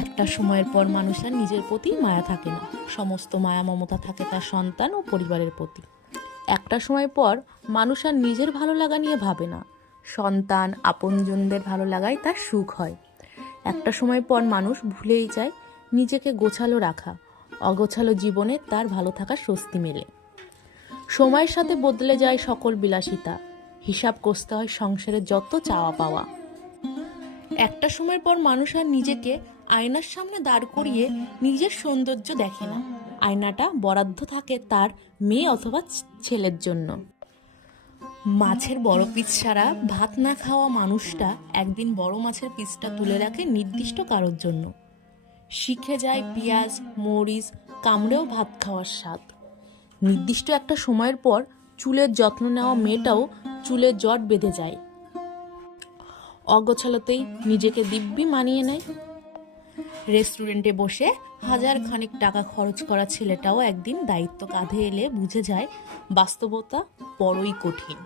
একটা সময়ের পর মানুষ আর নিজের প্রতি মায়া থাকে না, সমস্ত মায়া মমতা থাকে তার সন্তান ও পরিবারের প্রতি। একটা সময় পর মানুষ আর নিজের ভালো লাগা নিয়ে ভাবে না, সন্তান আপনজনদের ভালো লাগাই তার সুখ হয়। একটা সময় পর মানুষ ভুলেই যায় নিজেকে গোছালো রাখা, অগোছালো জীবনে তার ভালো থাকার স্বস্তি মেলে। সময়ের সাথে বদলে যায় সকল বিলাসিতা, হিসাব কষতে হয় সংসারের যত চাওয়া পাওয়া। একটা সময়ের পর মানুষ আর নিজেকে আয়নার সামনে দাঁড় করিয়ে নিজের সৌন্দর্য দেখে না, আয়নাটা বরাদ্দ থাকে তার মেয়ে অথবা ছেলের জন্য। মাছের বড় পিস ছাড়া ভাত না খাওয়া মানুষটা একদিন বড় মাছের পিসটা তুলে রাখে নির্দিষ্ট কারোর জন্য। শিখে যায় পেঁয়াজ মরিচ কামড়েও ভাত খাওয়ার স্বাদ। নির্দিষ্ট একটা সময়ের পর চুলের যত্ন নেওয়া মেয়েটাও চুলের জট বেঁধে যায়, অগোছালোতেই নিজেকে দিব্যি মানিয়ে নেয়। রেস্টুরেন্টে বসে হাজার খানিক টাকা খরচ করা ছেলেটাও একদিন দায়িত্ব কাঁধে এলে বুঝে যায় বাস্তবতা বড়ই কঠিন।